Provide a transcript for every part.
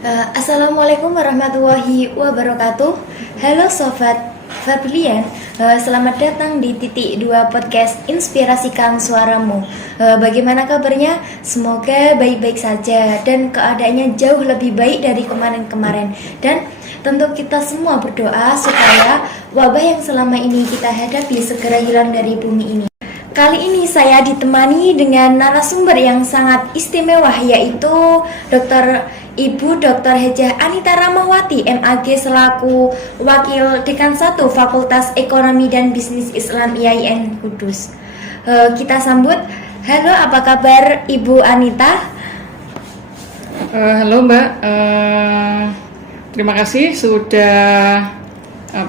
Assalamualaikum warahmatullahi wabarakatuh. Halo Sobat Fabilian, selamat datang di Titik 2 Podcast Inspirasikan Suaramu. Bagaimana kabarnya? Semoga baik-baik saja dan keadaannya jauh lebih baik dari kemarin-kemarin. Dan tentu kita semua berdoa supaya wabah yang selama ini kita hadapi segera hilang dari bumi ini. Kali ini saya ditemani dengan narasumber yang sangat istimewa, yaitu Ibu Dr. Hejah Anita Ramahwati, MAG, selaku Wakil Dekan 1 Fakultas Ekonomi dan Bisnis Islam IAIN Kudus. Kita sambut. Halo, apa kabar Ibu Anita? Halo Mbak, terima kasih sudah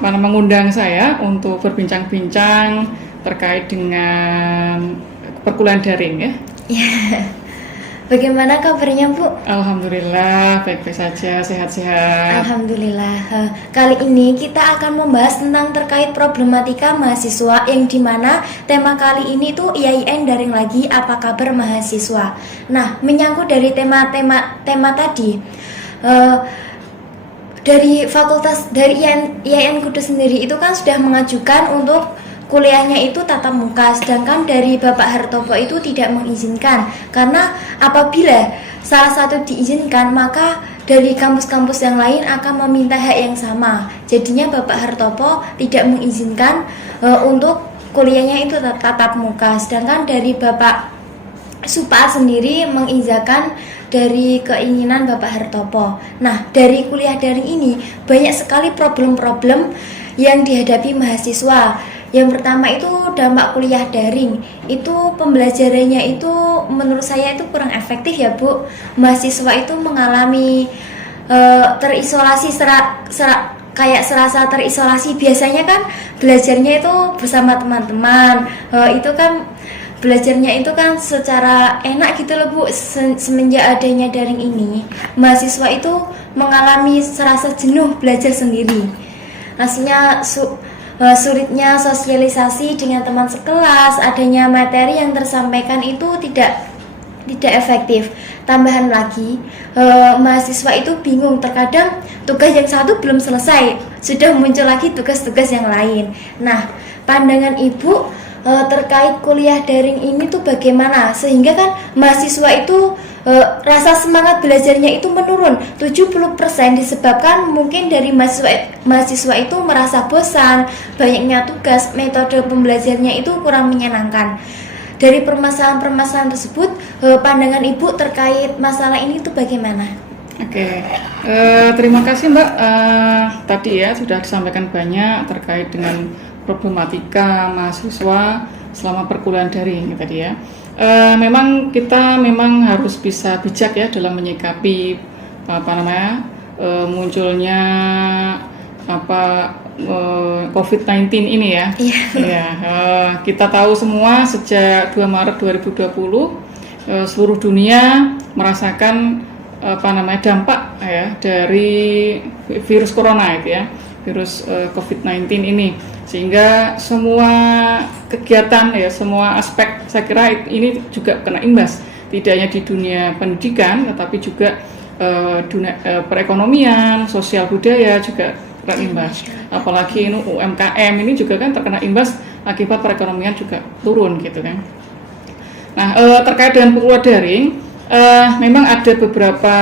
mengundang saya untuk berbincang-bincang terkait dengan perkuliahan daring ya. Bagaimana kabarnya Bu? Alhamdulillah baik-baik saja, sehat-sehat. Alhamdulillah. Kali ini kita akan membahas tentang terkait problematika mahasiswa, yang dimana tema kali ini tuh IAIN daring lagi, apa kabar mahasiswa. Nah, menyangkut dari tema tadi, dari IAIN Kudus sendiri itu kan sudah mengajukan untuk kuliahnya itu tatap muka, sedangkan dari Bapak Hartopo itu tidak mengizinkan, karena apabila salah satu diizinkan maka dari kampus-kampus yang lain akan meminta hak yang sama. Jadinya Bapak Hartopo tidak mengizinkan untuk kuliahnya itu tatap muka, sedangkan dari Bapak Supa sendiri mengizinkan dari keinginan Bapak Hartopo. Nah, dari kuliah daring ini banyak sekali problem-problem yang dihadapi mahasiswa. Yang pertama itu dampak kuliah daring, itu pembelajarannya itu menurut saya itu kurang efektif ya Bu. Mahasiswa itu mengalami terisolasi, kayak serasa terisolasi. Biasanya kan belajarnya itu bersama teman-teman, itu kan belajarnya itu kan secara enak gitu loh Bu. Semenjak adanya daring ini, mahasiswa itu mengalami serasa jenuh belajar sendiri. Rasanya sulitnya sosialisasi dengan teman sekelas, adanya materi yang tersampaikan itu tidak efektif. Tambahan lagi, mahasiswa itu bingung, terkadang tugas yang satu belum selesai, sudah muncul lagi tugas-tugas yang lain. Nah, pandangan Ibu terkait kuliah daring ini tuh bagaimana, sehingga kan mahasiswa itu rasa semangat belajarnya itu menurun 70%, disebabkan mungkin dari mahasiswa itu merasa bosan, banyaknya tugas, metode pembelajarnya itu kurang menyenangkan. Dari permasalahan-permasalahan tersebut, pandangan Ibu terkait masalah ini itu bagaimana? Oke, terima kasih Mbak. Tadi ya sudah disampaikan banyak terkait dengan problematika mahasiswa selama perkuliahan daring tadi ya. Memang kita harus bisa bijak ya dalam menyikapi munculnya COVID-19 ini ya. Ya, kita tahu semua sejak 2 Maret 2020 seluruh dunia merasakan dampak ya dari virus corona itu ya, virus COVID-19 ini, sehingga semua kegiatan ya, semua aspek saya kira ini juga kena imbas, tidak hanya di dunia pendidikan tetapi juga dunia perekonomian, sosial budaya juga kena imbas. Apalagi ini UMKM ini juga kan terkena imbas akibat perekonomian juga turun gitu kan. Nah, terkait dengan perkuliahan daring, memang ada beberapa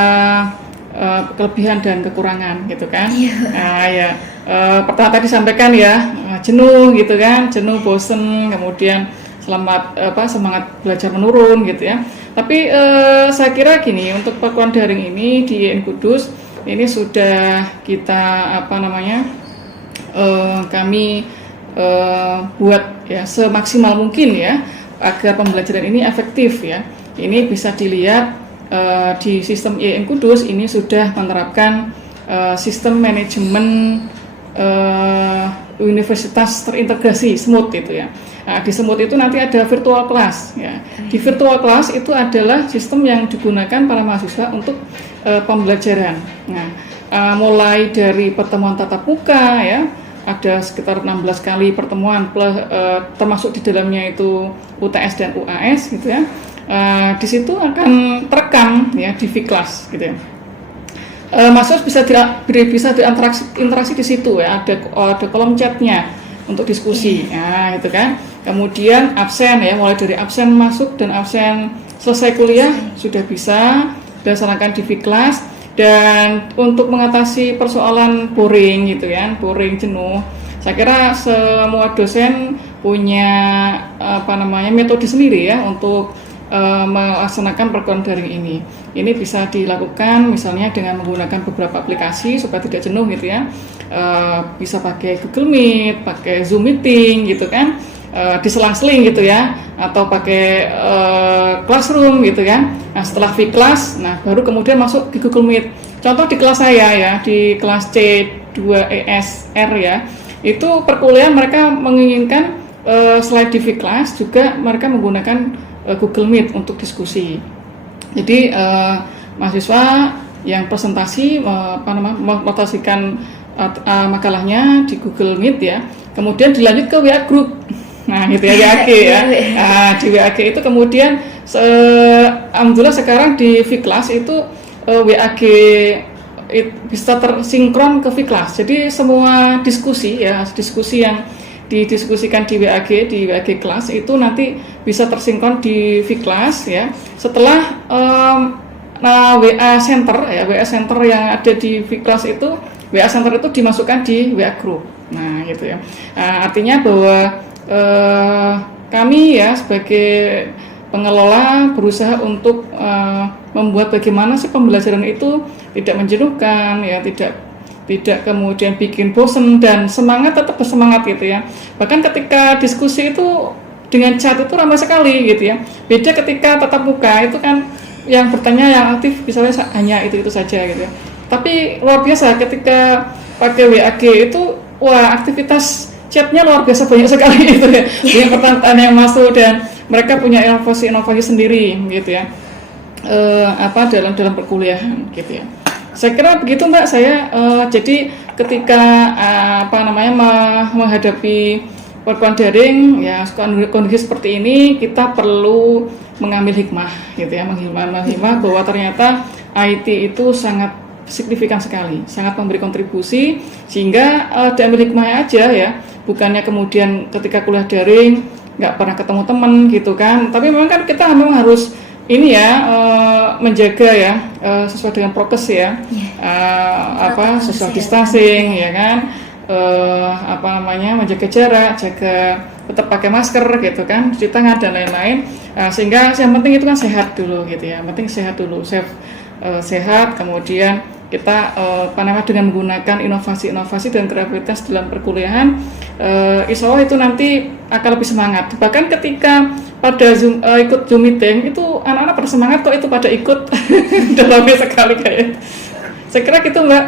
kelebihan dan kekurangan gitu kan. Pertama tadi sampaikan ya, jenuh gitu kan, jenuh, bosen, kemudian semangat belajar menurun gitu ya. Tapi saya kira gini, untuk perkuliahan daring ini di IAIN Kudus ini sudah kita kami buat ya semaksimal mungkin ya, agar pembelajaran ini efektif ya. Ini bisa dilihat di sistem IAIN Kudus ini sudah menerapkan sistem manajemen universitas terintegrasi SMUT itu ya. Nah, di SMUT itu nanti ada virtual class ya. Di virtual class itu adalah sistem yang digunakan para mahasiswa untuk pembelajaran. Nah, mulai dari pertemuan tatap muka ya, ada sekitar 16 kali pertemuan plus termasuk di dalamnya itu UTS dan UAS gitu ya. Di situ akan terekam ya di Vclass gitu ya. Mahasiswa bisa interaksi di situ ya, ada kolom chatnya untuk diskusi, ya gitu kan. Kemudian absen ya, mulai dari absen masuk dan absen selesai kuliah sudah bisa dilaksanakan di Vkelas. Dan untuk mengatasi persoalan boring gitu ya, boring jenuh, saya kira semua dosen punya metode sendiri ya untuk melaksanakan perkuliahan daring ini. Ini bisa dilakukan misalnya dengan menggunakan beberapa aplikasi supaya tidak jenuh gitu ya. Bisa pakai Google Meet, pakai Zoom Meeting gitu kan, diselang-seling gitu ya, atau pakai Classroom gitu kan. Nah setelah Vkelas, nah baru kemudian masuk di Google Meet. Contoh di kelas saya ya, di kelas C2ESR ya, itu perkuliahan mereka menginginkan selain di Vkelas juga mereka menggunakan Google Meet untuk diskusi. Jadi mahasiswa yang presentasi mempresentasikan makalahnya di Google Meet ya, kemudian dilanjut ke WA Group. Nah gitu ya, WAG ya. Di WAG itu kemudian alhamdulillah sekarang di Vkelas itu WAG bisa tersinkron ke Vkelas. Jadi semua diskusi yang didiskusikan di WAG kelas itu nanti bisa tersinkron di Vkelas ya. Setelah WA Center yang ada di Vkelas itu, WA Center itu dimasukkan di WA Group. Nah gitu ya. Artinya bahwa kami ya sebagai pengelola berusaha untuk membuat bagaimana sih pembelajaran itu tidak menjenuhkan ya, tidak kemudian bikin bosen dan semangat, tetap bersemangat gitu ya. Bahkan ketika diskusi itu dengan chat itu ramai sekali gitu ya. Beda ketika tatap muka itu kan yang bertanya yang aktif misalnya hanya itu saja gitu ya. Tapi luar biasa ketika pakai WAG itu, wah aktivitas chatnya luar biasa banyak sekali gitu ya. Banyak pertanyaan yang masuk dan mereka punya inovasi sendiri gitu ya. Dalam perkuliahan gitu ya. Saya kira begitu Mbak. Jadi ketika menghadapi perkuliahan daring ya kondisi seperti ini, kita perlu mengambil hikmah gitu ya, mengambil hikmah bahwa ternyata IT itu sangat signifikan sekali, sangat memberi kontribusi, sehingga diambil hikmahnya aja ya, bukannya kemudian ketika kuliah daring nggak pernah ketemu teman gitu kan. Tapi memang kan kita memang harus ini ya, menjaga ya, sesuai dengan prokes ya, social distancing ya kan, menjaga jarak, tetap pakai masker gitu kan, cuci tangan dan lain-lain, sehingga yang penting itu kan sehat dulu gitu ya, penting sehat dulu, sehat, kemudian kita dengan menggunakan inovasi dan kreativitas dalam perkuliahan, insya Allah itu nanti akan lebih semangat. Bahkan ketika pada ikut Zoom meeting itu anak-anak pada semangat kok, itu pada ikut. Dalamnya sekali kayaknya. Saya kira gitu Mbak.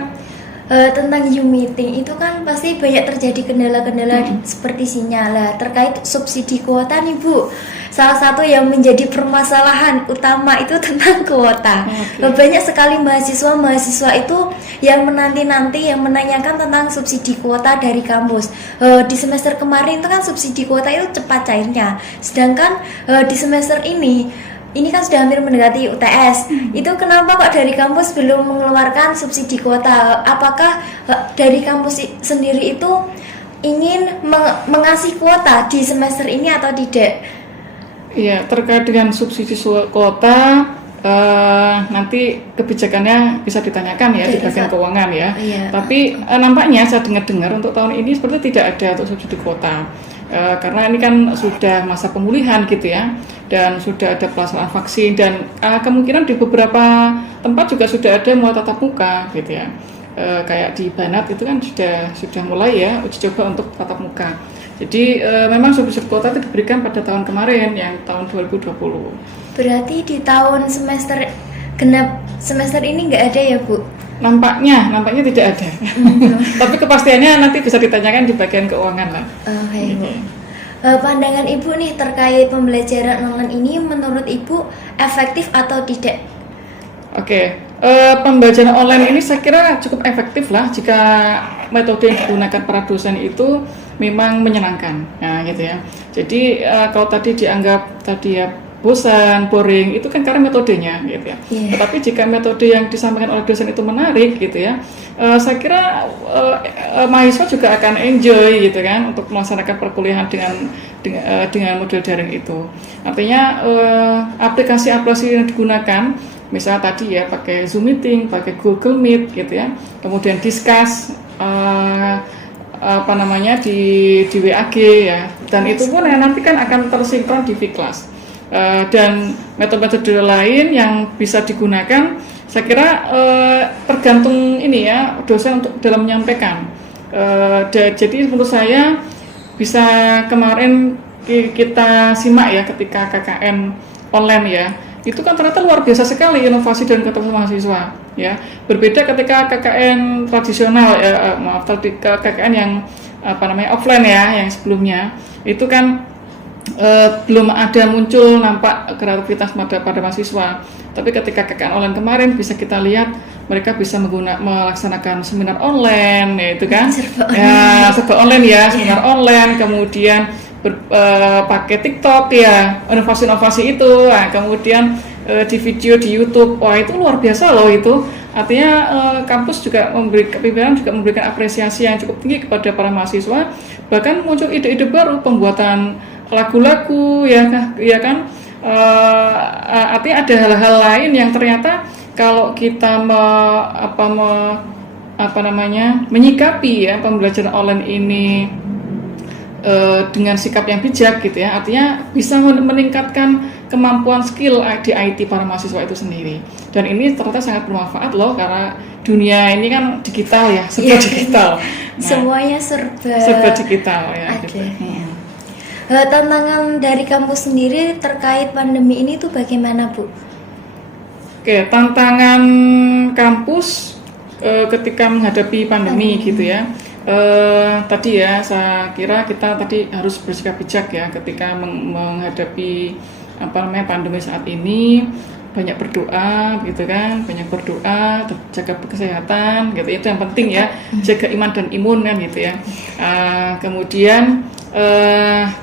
Tentang Zoom meeting itu kan pasti banyak terjadi kendala-kendala seperti sinyal. Terkait subsidi kuota nih Bu, salah satu yang menjadi permasalahan utama itu tentang kuota. Banyak sekali mahasiswa itu yang menanti-nanti, yang menanyakan tentang subsidi kuota dari kampus. Di semester kemarin itu kan subsidi kuota itu cepat cairnya, sedangkan di semester ini kan sudah hampir mendekati UTS. Itu kenapa kok dari kampus belum mengeluarkan subsidi kuota? Apakah dari kampus sendiri itu ingin mengasih kuota di semester ini atau tidak? Iya, terkait dengan subsidi kuota, nanti kebijakannya bisa ditanyakan ya di bagian keuangan ya. Iya. Tapi nampaknya saya dengar untuk tahun ini seperti tidak ada untuk subsidi kuota. Karena ini kan sudah masa pemulihan gitu ya, dan sudah ada pelaksanaan vaksin, dan kemungkinan di beberapa tempat juga sudah ada mulai tatap muka gitu ya. Kayak di Banat itu kan sudah mulai ya uji coba untuk tatap muka. Jadi memang subsidi kuota itu diberikan pada tahun kemarin, yang tahun 2020. Berarti di tahun genap semester ini nggak ada ya Bu? Nampaknya tidak ada. Tapi kepastiannya nanti bisa ditanyakan di bagian keuangan lah. Pandangan Ibu nih terkait pembelajaran online ini, menurut Ibu efektif atau tidak? Pembelajaran online ini saya kira cukup efektif lah jika metode yang digunakan para dosen itu memang menyenangkan. Nah gitu ya. Jadi kalau tadi dianggap bosan, boring, itu kan karena metodenya gitu ya. Tetapi jika metode yang disampaikan oleh dosen itu menarik gitu ya, saya kira mahasiswa juga akan enjoy gitu kan untuk melaksanakan perkuliahan dengan model daring itu. Artinya aplikasi-aplikasi yang digunakan, misalnya tadi ya pakai Zoom meeting, pakai Google Meet gitu ya, kemudian discuss di WAG ya, dan itu pun nanti kan akan tersinkron di Vclass. Dan metode-metode lain yang bisa digunakan, saya kira tergantung ini ya dosen untuk dalam menyampaikan. Jadi menurut saya bisa kemarin kita simak ya ketika KKN online ya, itu kan ternyata luar biasa sekali inovasi dan kreativitas mahasiswa ya. Berbeda ketika KKN tradisional KKN yang offline ya, yang sebelumnya itu kan belum ada muncul nampak kreativitas pada mahasiswa. Tapi ketika KKN online kemarin bisa kita lihat mereka bisa melaksanakan seminar online, yaitu kan serba online ya, seminar online, kemudian pakai TikTok ya, inovasi-inovasi itu, kemudian di video di YouTube, wah itu luar biasa loh itu. Artinya kampus juga pimpinan juga memberikan apresiasi yang cukup tinggi kepada para mahasiswa. Bahkan muncul ide-ide baru pembuatan lagu-lagu ya kan, artinya ada hal-hal lain yang ternyata kalau kita menyikapi ya pembelajaran online ini dengan sikap yang bijak gitu ya, artinya bisa meningkatkan kemampuan skill di IT para mahasiswa itu sendiri. Dan ini ternyata sangat bermanfaat loh, karena dunia ini kan digital ya, serba digital. Semuanya serba digital ya. Okay. Gitu. Tantangan dari kampus sendiri terkait pandemi ini tuh bagaimana, Bu? Oke, tantangan kampus ketika menghadapi pandemi gitu ya. Tadi ya, saya kira kita tadi harus bersikap bijak ya ketika menghadapi pandemi saat ini. Banyak berdoa gitu kan, jaga kesehatan gitu, itu yang penting ya, jaga iman dan imun kan gitu ya. Kemudian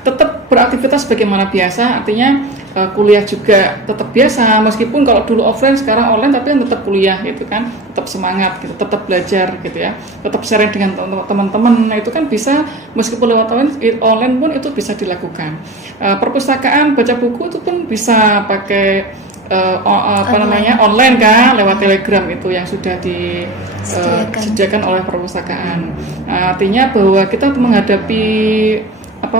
tetap beraktivitas bagaimana biasa, artinya kuliah juga tetap biasa, meskipun kalau dulu offline sekarang online, tapi kan tetap kuliah gitu kan, tetap semangat gitu, tetap belajar gitu ya, tetap sharing dengan teman-teman. Nah itu kan bisa, meskipun lewat online pun itu bisa dilakukan. Perpustakaan baca buku itu pun bisa pakai online kan, lewat Telegram itu yang sudah disediakan oleh perpustakaan. Artinya bahwa kita menghadapi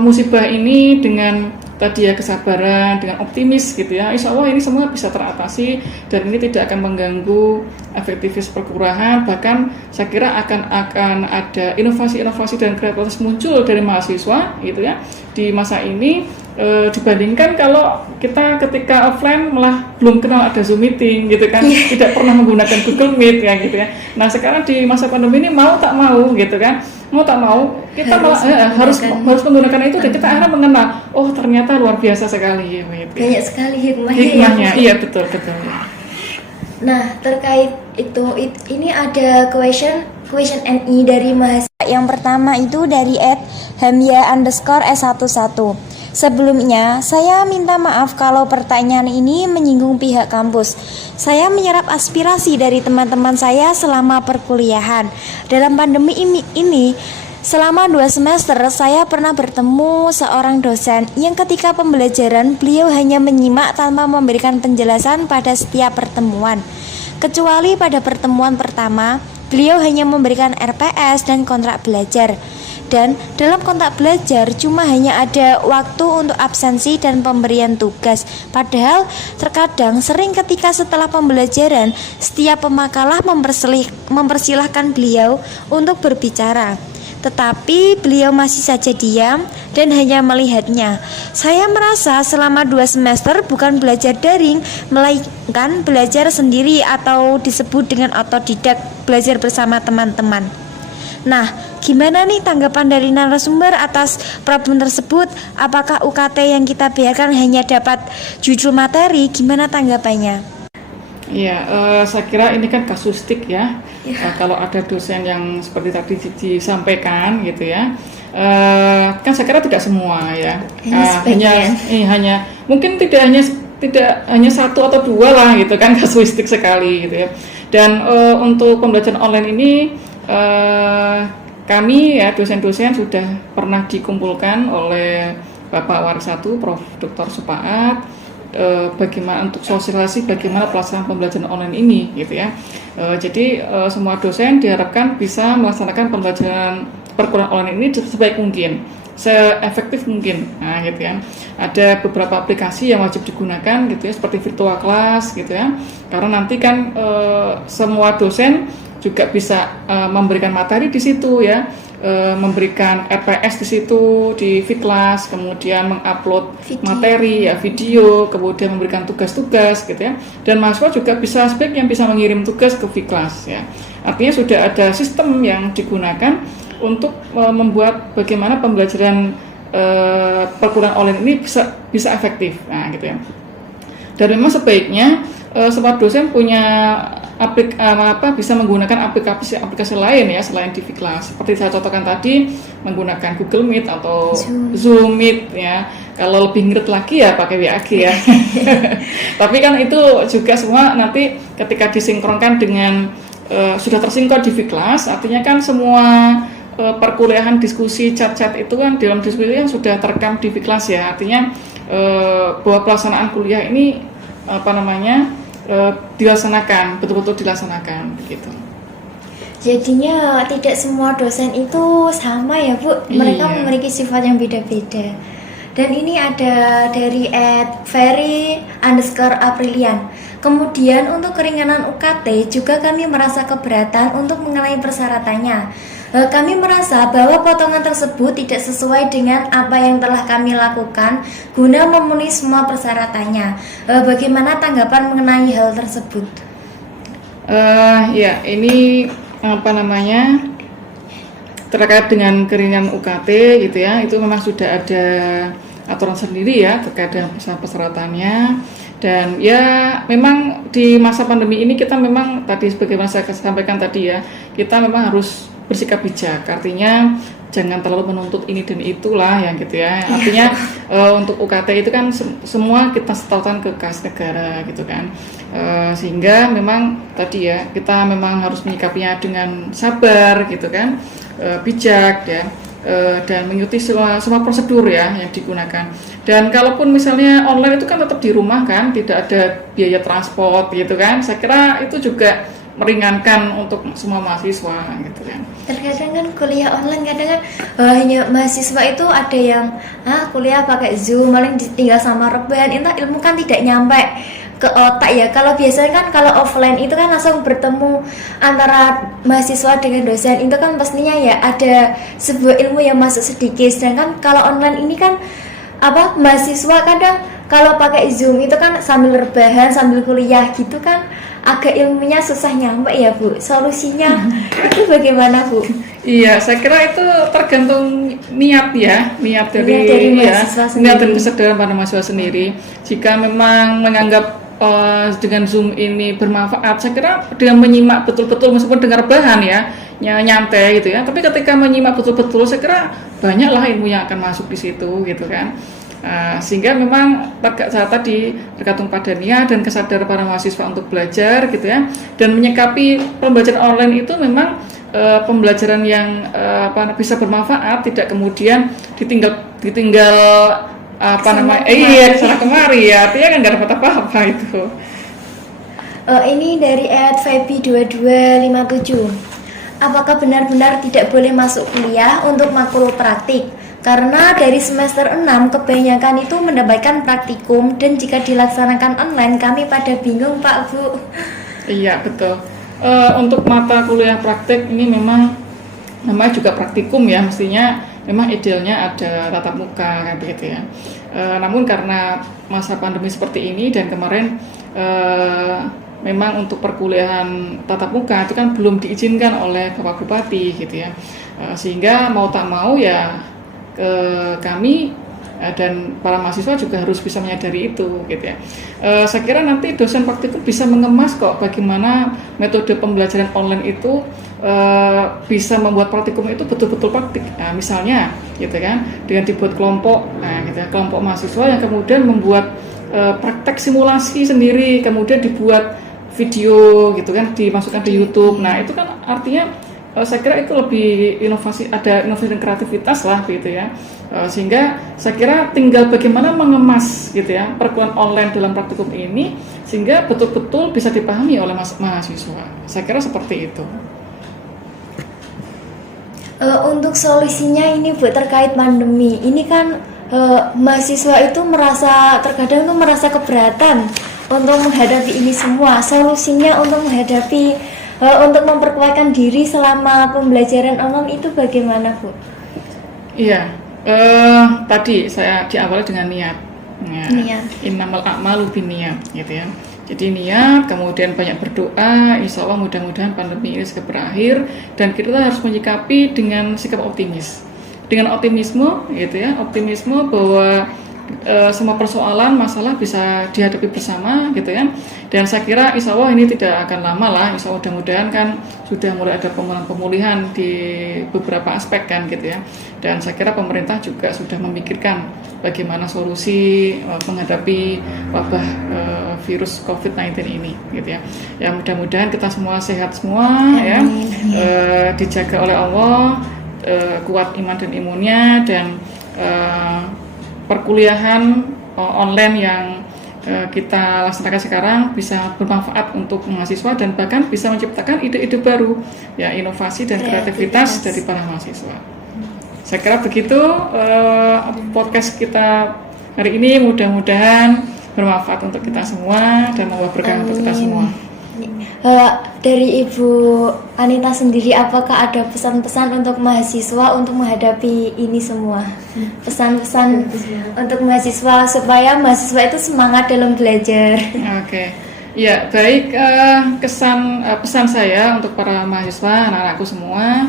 musibah ini dengan tadi ya kesabaran, dengan optimis gitu ya. Insya Allah ini semua bisa teratasi dan ini tidak akan mengganggu efektivitas perkuliahan. Bahkan saya kira akan ada inovasi-inovasi dan kreativitas muncul dari mahasiswa gitu ya di masa ini, dibandingkan kalau kita ketika offline malah belum kenal ada Zoom meeting gitu kan, tidak pernah menggunakan Google Meet ya gitu ya. Nah sekarang di masa pandemi ini mau tak mau gitu kan, kita harus menggunakan itu, dan kita akhirnya mengenal, oh ternyata luar biasa sekali gitu. Banyak sekali hikmahnya. Iya betul. Nah terkait itu ini ada question NI dari mahasiswa. Yang pertama itu dari @hamya_s11. Sebelumnya, saya minta maaf kalau pertanyaan ini menyinggung pihak kampus. Saya menyerap aspirasi dari teman-teman saya selama perkuliahan. Dalam pandemi ini, selama 2 semester, saya pernah bertemu seorang dosen yang ketika pembelajaran, beliau hanya menyimak tanpa memberikan penjelasan pada setiap pertemuan. Kecuali pada pertemuan pertama, beliau hanya memberikan RPS dan kontrak belajar. Dan dalam kontrak belajar cuma hanya ada waktu untuk absensi dan pemberian tugas. Padahal terkadang sering ketika setelah pembelajaran setiap pemakalah mempersilahkan beliau untuk berbicara. Tetapi beliau masih saja diam dan hanya melihatnya. Saya merasa selama 2 semester bukan belajar daring, melainkan belajar sendiri atau disebut dengan otodidak, belajar bersama teman-teman. Nah, gimana nih tanggapan dari narasumber atas problem tersebut? Apakah UKT yang kita biarkan hanya dapat judul materi? Gimana tanggapannya? Iya, saya kira ini kan kasuistik ya. Kalau ada dosen yang seperti tadi disampaikan gitu ya, kan saya kira tidak semua ya. Hanya mungkin tidak hanya tidak hanya satu atau dua lah gitu kan, kasuistik sekali gitu ya. Dan untuk pembelajaran online ini kami ya dosen-dosen sudah pernah dikumpulkan oleh Bapak Warisatu, Prof. Dr. Supaat, bagaimana untuk sosialisasi bagaimana pelaksanaan pembelajaran online ini gitu ya. Jadi semua dosen diharapkan bisa melaksanakan pembelajaran perkuliahan online ini sebaik mungkin, seefektif mungkin. Nah, gitu ya. Ada beberapa aplikasi yang wajib digunakan gitu ya, seperti virtual class gitu ya. Karena nanti kan semua dosen juga bisa memberikan materi di situ ya. Memberikan RPS di situ di Vklas, kemudian mengupload materi ya, video, kemudian memberikan tugas-tugas gitu ya. Dan mahasiswa juga bisa sebaiknya bisa mengirim tugas ke Vklas ya. Artinya sudah ada sistem yang digunakan untuk membuat bagaimana pembelajaran perkuliahan online ini bisa efektif. Nah, gitu ya. Dan memang sebaiknya semua dosen punya bisa menggunakan aplikasi lain ya selain di Vklas. Seperti saya contohkan tadi, menggunakan Google Meet atau Zoom Meet ya. Kalau lebih ngerti lagi ya pakai WAG ya. Tapi kan itu juga semua nanti ketika disinkronkan dengan sudah tersinkron di Vklas, artinya kan semua perkuliahan diskusi chat-chat itu kan dalam diskusi yang sudah terekam di Vklas ya. Artinya bahwa pelaksanaan kuliah ini dilaksanakan, betul-betul dilaksanakan begitu. Jadinya tidak semua dosen itu sama ya Bu, mereka memiliki sifat yang beda-beda. Dan ini ada dari @ferry_aprilian. Kemudian untuk keringanan UKT juga kami merasa keberatan untuk mengenai persyaratannya. Kami merasa bahwa potongan tersebut tidak sesuai dengan apa yang telah kami lakukan guna memenuhi semua persyaratannya. Bagaimana tanggapan mengenai hal tersebut? Ya, ini terkait dengan keringanan UKT gitu ya, itu memang sudah ada aturan sendiri ya terkait dengan persyaratannya. Dan ya memang di masa pandemi ini kita memang tadi sebagaimana saya sampaikan tadi ya, kita memang harus bersikap bijak, artinya jangan terlalu menuntut ini dan itulah yang gitu ya. Artinya untuk UKT itu kan semua kita setorkan ke kas negara gitu kan, sehingga memang tadi ya kita memang harus menyikapinya dengan sabar gitu kan, bijak ya, dan mengikuti semua prosedur ya yang digunakan. Dan kalaupun misalnya online itu kan tetap di rumah kan, tidak ada biaya transport gitu kan, saya kira itu juga meringankan untuk semua mahasiswa gitu kan. Terkadang kan kuliah online kadang kan hanya mahasiswa itu ada yang kuliah pakai Zoom, paling tinggal sama rebahan, itu ilmu kan tidak nyampe ke otak ya. Kalau biasanya kan kalau offline itu kan langsung bertemu antara mahasiswa dengan dosen, itu kan pastinya ya ada sebuah ilmu yang masuk sedikit. Sedangkan kalau online ini kan mahasiswa kadang kalau pakai Zoom itu kan sambil rebahan, sambil kuliah gitu kan agak ilmunya susah nyampe ya Bu. Solusinya itu bagaimana Bu? Iya, saya kira itu tergantung niat ya, niat dari mahasiswa sendiri. Niat dan kesadaran pada mahasiswa sendiri. Jika memang menganggap dengan Zoom ini bermanfaat, saya kira dengan menyimak betul-betul meskipun dengar bahan ya, nyantai gitu ya. Tapi ketika menyimak betul-betul, saya kira banyaklah ilmu yang akan masuk di situ gitu kan. Sehingga memang tadi tergantung pada niat dan kesadaran para mahasiswa untuk belajar gitu ya, dan menyikapi pembelajaran online itu memang pembelajaran yang bisa bermanfaat, tidak kemudian ditinggal sana kemari ya, artinya kan nggak dapat apa-apa itu. Ini dari @vibi2257. Apakah benar-benar tidak boleh masuk kuliah untuk makul praktik? Karena dari semester 6 kebanyakan itu mendapatkan praktikum, dan jika dilaksanakan online kami pada bingung Pak Bu. Iya betul. Untuk mata kuliah praktik ini memang namanya juga praktikum ya, mestinya memang idealnya ada tatap muka kan begitu ya. Namun karena masa pandemi seperti ini dan kemarin memang untuk perkuliahan tatap muka itu kan belum diizinkan oleh Bapak Bupati gitu ya, sehingga mau tak mau ya kami dan para mahasiswa juga harus bisa menyadari itu gitu ya. Saya kira nanti dosen praktikum bisa mengemas kok bagaimana metode pembelajaran online itu bisa membuat praktikum itu betul-betul praktik. Misalnya gitu kan, dengan dibuat kelompok, gitu ya, kelompok mahasiswa yang kemudian membuat praktek simulasi sendiri, kemudian dibuat video gitu kan, dimasukkan di YouTube. Nah itu kan artinya saya kira itu lebih inovasi, ada inovasi dan kreativitas lah gitu ya. Sehingga saya kira tinggal bagaimana mengemas gitu ya perkuliahan online dalam praktikum ini sehingga betul-betul bisa dipahami oleh mahasiswa. Saya kira seperti itu. Untuk solusinya ini Bu terkait pandemi ini kan mahasiswa itu terkadang tuh merasa keberatan untuk menghadapi ini semua. Solusinya untuk menghadapi untuk memperkuatkan diri selama pembelajaran online itu bagaimana Bu? Iya, tadi saya diawali dengan niat. Ya, Niat. Innamal a'malu binniyat gitu ya. Jadi niat, kemudian banyak berdoa, insya Allah mudah-mudahan pandemi ini segera berakhir dan kita harus menyikapi dengan sikap optimis, dengan optimisme gitu ya, optimisme bahwa semua persoalan, masalah bisa dihadapi bersama gitu ya. Dan saya kira insya Allah ini tidak akan lama lah, insya Allah mudah-mudahan kan sudah mulai ada pemulihan di beberapa aspek kan gitu ya. Dan saya kira pemerintah juga sudah memikirkan bagaimana solusi menghadapi wabah virus COVID-19 ini gitu ya. Ya mudah-mudahan kita semua sehat semua ya, dijaga oleh Allah, kuat iman dan imunnya, dan perkuliahan online yang kita laksanakan sekarang bisa bermanfaat untuk mahasiswa dan bahkan bisa menciptakan ide-ide baru ya, inovasi dan kreativitas dari para mahasiswa. Saya kira begitu podcast kita hari ini, mudah-mudahan bermanfaat untuk kita semua dan membawa berkah untuk kita semua. Dari Ibu Anita sendiri, apakah ada pesan-pesan untuk mahasiswa untuk menghadapi ini semua? Pesan-pesan untuk mahasiswa supaya mahasiswa itu semangat dalam belajar. Oke. Ya, baik, pesan saya untuk para mahasiswa, anak-anakku semua,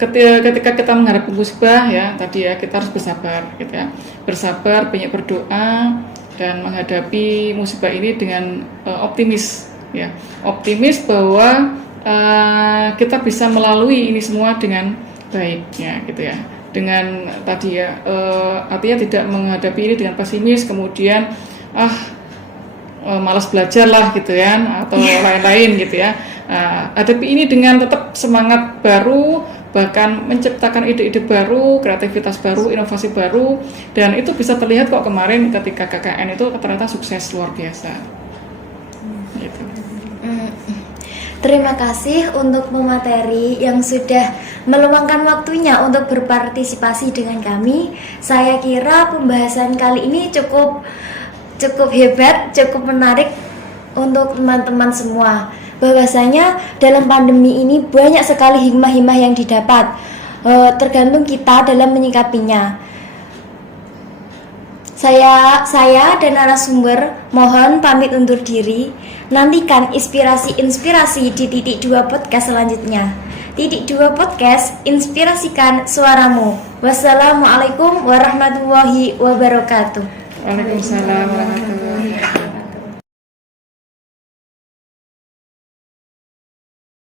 ketika kita menghadapi musibah ya, tadi ya kita harus bersabar gitu ya. Bersabar, banyak berdoa, dan menghadapi musibah ini dengan optimis ya, optimis bahwa kita bisa melalui ini semua dengan baik ya gitu ya, dengan tadi ya artinya tidak menghadapi ini dengan pesimis kemudian malas belajar lah gitu ya, atau lain-lain gitu ya. Hadapi ini dengan tetap semangat baru, bahkan menciptakan ide-ide baru, kreativitas baru, inovasi baru, dan itu bisa terlihat kok kemarin ketika KKN itu ternyata sukses luar biasa. Gitu. Terima kasih untuk pemateri yang sudah meluangkan waktunya untuk berpartisipasi dengan kami. Saya kira pembahasan kali ini cukup hebat, cukup menarik untuk teman-teman semua. Bahwasanya dalam pandemi ini banyak sekali hikmah-hikmah yang didapat, tergantung kita dalam menyikapinya. Saya dan narasumber mohon pamit undur diri. Nantikan inspirasi-inspirasi di Titik 2 Podcast selanjutnya. Titik 2 Podcast, inspirasikan suaramu. Wassalamualaikum warahmatullahi wabarakatuh. Waalaikumsalam warahmatullahi wabarakatuh.